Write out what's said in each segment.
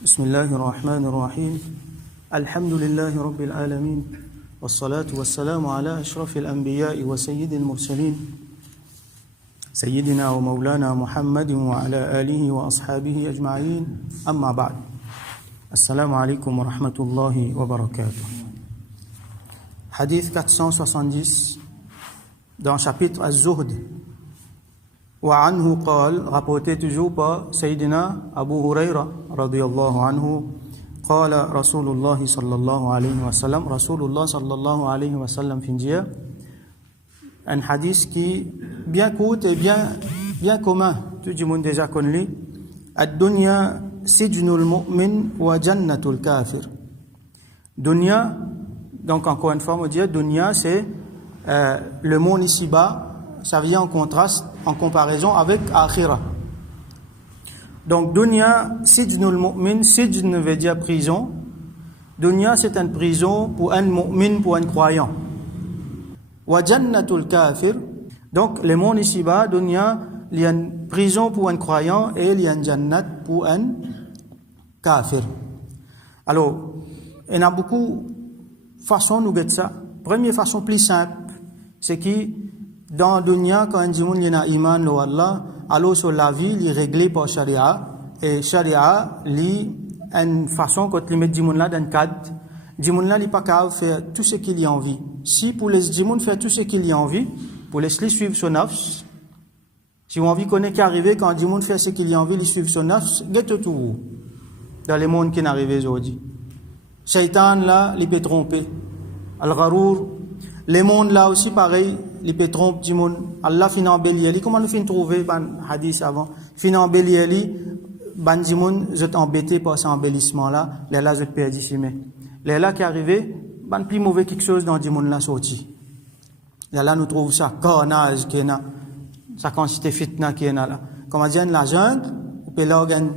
بسم الله الرحمن الرحيم الحمد لله رب العالمين والصلاة والسلام على أشرف الأنبياء وسيد المرسلين سيدنا ومولانا محمد وعلى آله وأصحابه أجمعين أما بعد السلام عليكم ورحمة الله وبركاته حديث 470 dans le chapitre Az-Zuhd وعنه قال rapporté toujours par Sayyidina Abu Huraira radiyallahu anhu قال رسول الله صلى الله عليه وسلم رسول الله صلى الله عليه وسلم في dire un hadith qui bien court et bien commun tout le monde déjà connu الدنيا سجن المؤمن وجنة الكافر dunya donc encore une fois on dit dunya c'est le monde ici-bas ça vient en contraste, en comparaison avec Akhira. Donc, dunya, sijnul mu'min, sijn veut dire prison. Dunya, c'est une prison pour un mu'min, pour un croyant. Wa jannatul kafir, donc, le monde ici-bas, dunya, il y a une prison pour un croyant et il y a une jannat pour un kafir. Alors, il y a beaucoup de façons de nous guetter ça. Première façon plus simple, c'est que dans la dunya, quand un djimoun y a iman lo Allah, alors sur la vie, il est réglé par Sharia. Et Sharia, il une façon quand il met djimoun là dans le cadre. Djimoun là, il n'est pas capable de faire tout ce qu'il y a envie. Si pour les djimoun faire tout ce qu'il y a envie, pour les suivre son nafs, si on a envie qu'on est qu'arrivé, quand djimoun fait ce qu'il y a envie, il suivre son nafs, guette tout. Dans les mondes qui n'arrivent aujourd'hui. Shaitan là, il peut tromper. Al-Gharour, les mondes là aussi pareil. Les pétrons du monde, Allah finit en bélier. Comment nous finissons trouver ban hadith avant? Finit en bélier, ban du monde, je embêté par cet embellissement là, les là je perdu ici mais. Les là qui arrivé, ban plus mauvais quelque chose dans du monde là sorti. Les là nous trouve ça carnage qui est là, sa quantité fitna qui est là. Comme on dit la jungle, ou peut l'organe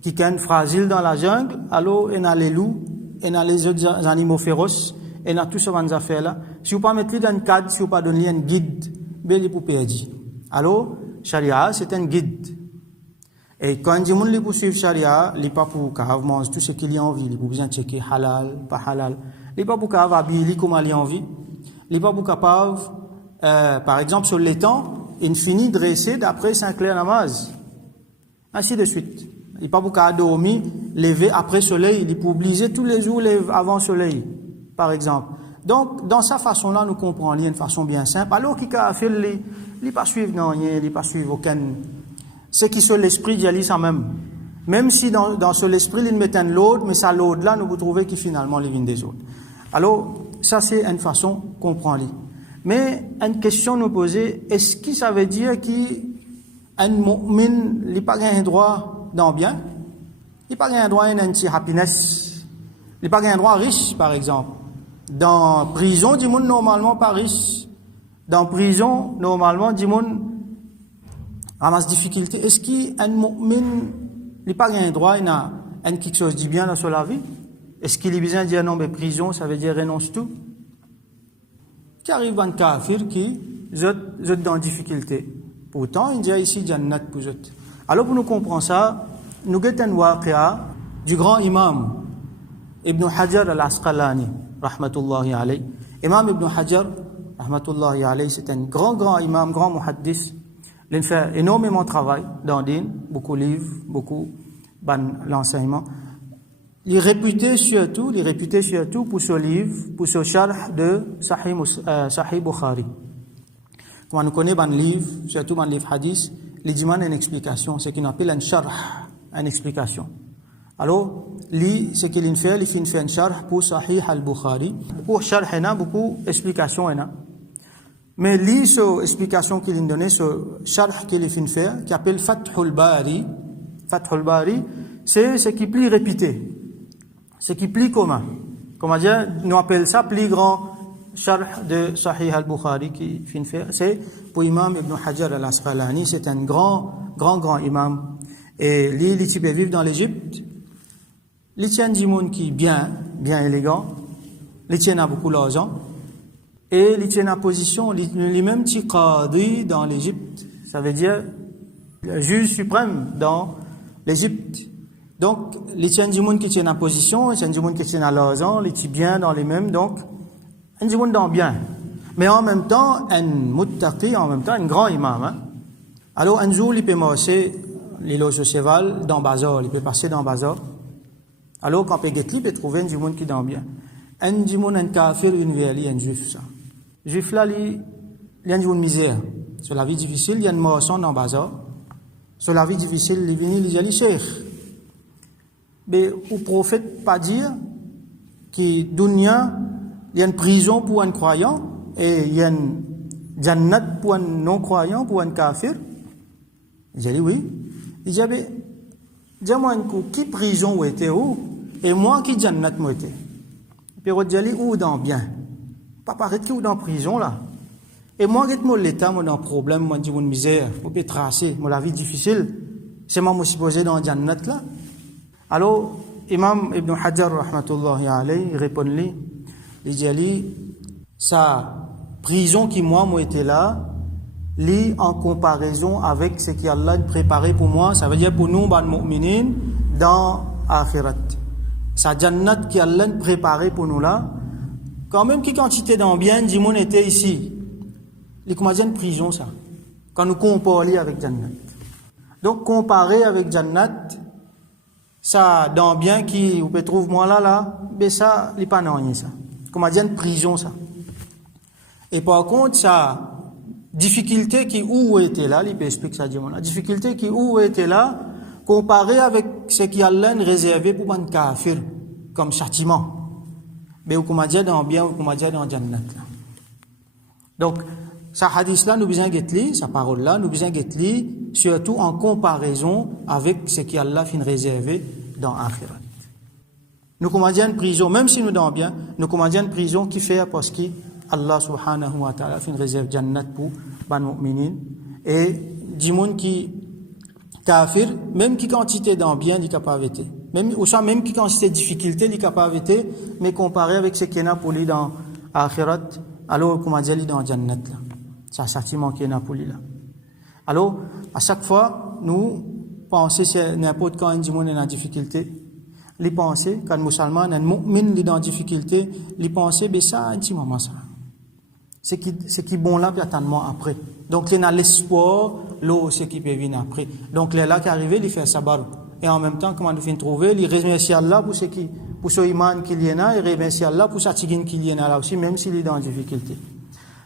qui est fragile dans la jungle, alors il y a les loups, il y a les autres animaux féroces. Et dans tout ce qu'on a fait là, si vous ne mettez pas dans un cadre, si vous ne pas donner un guide, bien vous perdre. Alors, Sharia, c'est un guide. Et quand on dit que vous suivez Sharia, il n'est pas pour qu'on mange tout ce qu'il y a envie, il est pour besoin de checker halal, pas halal. Il n'est pas pour qu'on habille comme il y a envie. Il n'est pas pour capable, par exemple, sur l'étang, il finit dressé d'après Saint-Clair Namaz. Ainsi de suite. Il n'est pas pour qu'on dormir, lever après soleil, il est pour obliger tous les jours avant soleil. Par exemple. Donc, dans sa façon-là, nous comprenons une façon bien simple. Alors qu'il a fait, il n'est pas suivre non, il n'est pas suivre aucun. Ce qui sur l'esprit, il y a ça même. Même si dans sur l'esprit, il met un l'autre, mais ça l'autre-là, nous vous trouvez qui finalement les vient des autres. Alors, ça c'est une façon qu'on comprend. Mais, une question nous poser, est-ce que ça veut dire qu'un mu'min, il n'a pas un droit dans bien? Il n'a pas un droit à une happiness? Il n'a pas un droit riche, par exemple? Dans prison, du monde normalement pas riche. Dans prison, normalement, du monde ramasse difficulté. Est-ce qu'un mu'min n'a pas un droit à quelque chose de bien dans la vie? Est-ce qu'il est besoin de dire non, mais prison, ça veut dire renonce tout? Qui arrive un kafir qui est dans difficulté. Pourtant, il dit ici, jannat pour eux. Alors, pour nous comprendre ça, nous avons un waqi'a du grand imam Ibn Hajar al-Asqalani, rahmatullahi alayhi. Imam Ibn Hajar, rahmatullahi alayhi, c'est un grand imam, grand muhaddis. Il fait énormément de travail dans le din, beaucoup de livres, beaucoup l'enseignement. Il est réputé surtout pour ce livre, pour ce sharh de Sahih Bukhari. Comme nous connaissons le livre, surtout dans le livre hadith, il demande une explication, c'est qu'il appelle un sharh, une explication. Alors, ce qu'il fait, il fait un sharh pour Sahih al-Bukhari. Pour sharh, il y a beaucoup d'explications. Mais cette explication qu'il a donnée, ce sharh qu'il fait, qui appelle Fathul Bari, c'est ce qui est plus répété, ce qui est plus commun. Comment dire, nous appelons ça plus grand sharh de Sahih al-Bukhari qui fait. C'est pour Imam Ibn Hajar al-Asqalani, c'est un grand imam. Et lui, il peut vivre dans l'Égypte. Il tient du monde qui est bien élégant. Il tient à beaucoup d'argent. Et il tient en position, lui-même, qui qadi dans l'Égypte. Ça veut dire, le juge suprême dans l'Égypte. Donc, les tiens du monde qui tiennent en position, les tiens du monde qui tiennent à l'argent, les tiens bien dans les mêmes, donc, un du monde dans bien. Mais en même temps, un muttaqi, en même temps, un grand imam, hein. Alors, un jour, il peut marcher, les loges de cheval, dans bazar, il peut passer dans bazar. Alors, quand il peut trouver un du monde qui dans bien. Un du monde, un kafir, une vieille, un juif, ça. Juif là, il y a une misère. Sur la vie difficile, il y a une moisson dans le bazar. Sur la vie difficile, il vient, il dit, cheikh. Mais le prophète pas dire que dunya, il y a une prison pour un croyant et il y a une jannat pour un non-croyant, pour un kafir. Il dit oui. Il dit, dis-moi un coup, qui prison où était où? Et moi, qui jannat moi était? Puis il dit, où dans bien? Pas paraître qui ou dans prison là. Et moi, moi l'état, moi dans problème, moi dis mon misère, moi peux tracer, moi la vie difficile, c'est moi me supposé dans jannat là. Alors, Imam Ibn Hajar rahmatullahi alayhi, il répond lui, il dit sa prison qui moi était là, li en comparaison avec ce qu'Allah a préparé pour moi, ça veut dire pour nous ban mu'minin dans akhirat. Sa jannat qui Allah a préparé pour nous là, quand même qui quantité dans bien, dit mon était ici. Les comment une prison ça. Quand nous comparons avec jannat. Donc comparer avec jannat, ça dans bien qui vous pouvez trouver moi là, mais ça n'est pas rien ça. Comment dire une prison ça. Et par contre ça difficulté qui où était là, il peut expliquer ça la difficulté qui où était là comparé avec ce qui Allah a réservé pour un kafir comme châtiment. Mais comment dire dans bien ou comment dire dans jannat là. Donc sa hadith là nous besoin guetli, sa parole là nous besoin guetli surtout en comparaison avec ce qui Allah fin réservé dans akhirat. Nous comment dire une prison même si nous dans bien, nous comment dire une prison qui fait parce que Allah subhanahu wa ta'ala fin réserve jannat pour ban mu'minin et du monde qui kafir même qui quantité dans bien il capacité même ou ça même qui quantité difficulté il capacité mais comparé avec ce qu'il y a pour lui dans akhirat alors comment dire il dans jannat là ça châtiment qui est pour lui là alors à chaque fois nous penser c'est n'importe quand un monde est en difficulté les penser quand musulman un mu'min est en difficulté les penser ben ça un petit moment ça c'est qui bon là puis attendement après donc il y a l'espoir l'eau c'est qui peut venir après donc là qui arrivé il fait sabar et en même temps comment nous fin trouver il remercie Allah pour ce qui pour ce iman qu'il y a là et remercie Allah pour sa tigine qu'il y a là aussi même s'il est dans difficulté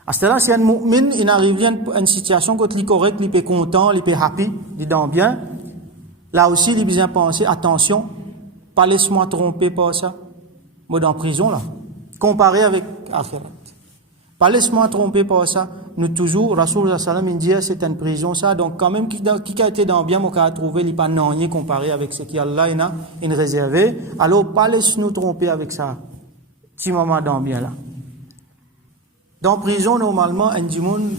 à ce là si un mu'min il arrive à une situation quand il est correct il est content il est happy il est dans bien là aussi il est bien penser attention pas laisse-moi tromper par ça moi dans prison là comparé avec akhirat. Pas laisse-moi tromper par ça. Nous toujours, Rasul sallam il dit c'est une prison ça. Donc quand même qui a été dans bien, mon cas a trouvé, il pas non comparé avec ce qu'Allah a une réservé. Alors pas laisse-nous tromper avec ça. Petit moment dans bien là. Dans prison normalement, un dimoun,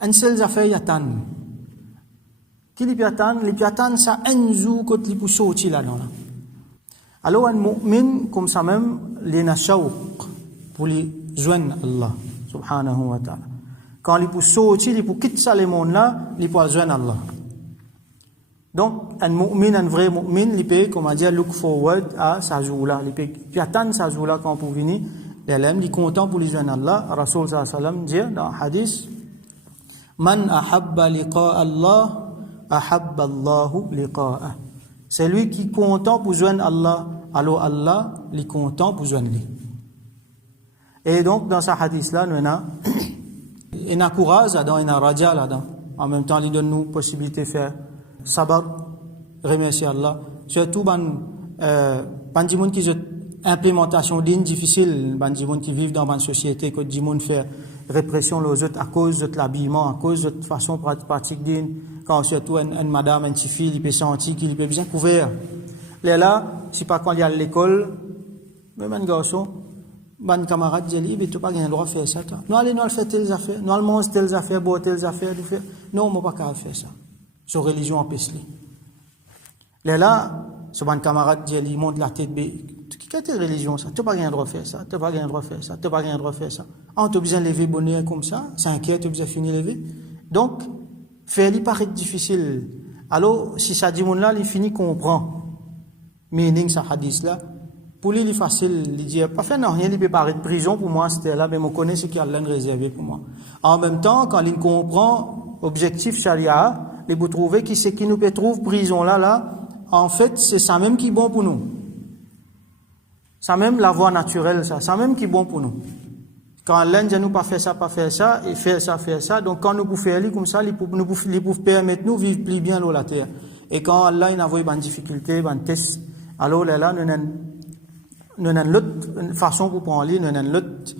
un seul affaire yatan. Qui les piatan ça un jour quand il peut sortir là-dedans là. Alors un mu'min comme ça même, les nashawq pour les joindre Allah subhanahu wa ta'ala. Quand il peut sortir, il peut quitter ça le monde là, il peut joindre Allah. Donc un mu'min, un vrai mu'min, il peut comment dire look forward à sa jour là, il peut attendre sa jour là quand pour venir, il est content pour les joindre Allah. Rasul sallallahu alayhi wa sallam dit dans un hadith man ahabba liqa Allah ahabba Allahu liqa'ah. C'est lui qui est content pour joindre Allah, alors Allah est content pour joindre lui. Et donc dans ce hadith là nous on a courage là-dedans, on a raja là-dedans. En même temps il donne nous possibilité de faire sabar, remercier Allah. Surtout ban du monde qui ont implémentation d'une difficile, ban du monde qui vivent dans une société que du monde fait répression aux autres à cause de l'habillement, à cause de façon pratique d'une. Quand surtout une madame, une petite fille, il peut sentir qu'il peut bien couvert. Là, c'est pas quand il y a l'école, même un garçon, ban camarade dit, mais tu n'as pas le droit de faire ça. Nous allons faire telles affaires, nous allons manger telles affaires, boire telles affaires. Non, on ne peut pas faire ça. C'est religion en pesli. Là, ce ban camarade dit, il monte la tête, qui est religion ça? Tu n'as pas le droit de faire ça, tu n'as pas le droit de faire ça, tu n'as pas le droit de faire ça. On t'a besoin de lever bonheur comme ça, 5 heures, tu as besoin de finir lever. Donc, faire il paraît difficile Alors, si ça dit là, il finit comprend meaning ça hadith là. Pour lui, il est facile, il dit, pas fait non, rien, il peut parler de prison pour moi, c'était là, mais je connais ce qu'il a réservé pour moi. En même temps, quand il comprend objectif charia, il peut trouver qui c'est qui nous peut trouver prison là, en fait, c'est ça même qui est bon pour nous. Ça même la voie naturelle, ça même qui est bon pour nous. Quand Allah dit nous pas faire ça, et faire ça, donc quand nous pouvons faire comme ça, nous pouvons permettre nous vivre plus bien dans la terre. Et quand Allah il a envoyé une difficulté, un test, alors là, nous avons l'autre façon pour prendre nous avons l'autre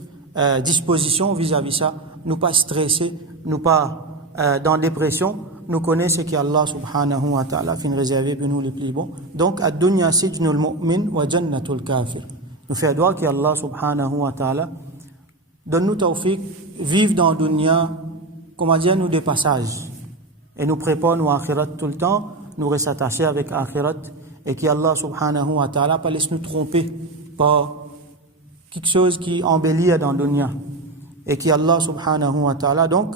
disposition vis-à-vis ça, nous pas stressés, nous pas dans dépression, nous connaissons que Allah subhanahu wa ta'ala fin réservé pour nous les plus bons. Donc ad-dunya sijnul mu'min wa jannatul kafir. Nous faisons droit que Allah subhanahu wa ta'ala donne-nous tawfiq, vivre dans la dunya, comment dire, nous des passages. Et nous prépare nos akhirat tout le temps, nous restons attachés avec akhirat, et qu'Allah subhanahu wa ta'ala pas laisse nous tromper par quelque chose qui embellit dans la dunya. Et qu'Allah subhanahu wa ta'ala donc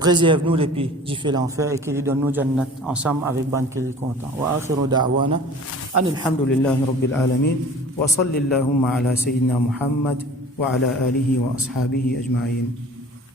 préserve nous depuis du fait l'enfer et qu'il donne nous jannat ensemble avec ban qui est content. Wa akhiru da'wana alhamdulillahi rabbil alamin wa sallallahu ala sayyidina Muhammad wa ala alihi wa ashabihi ajma'in.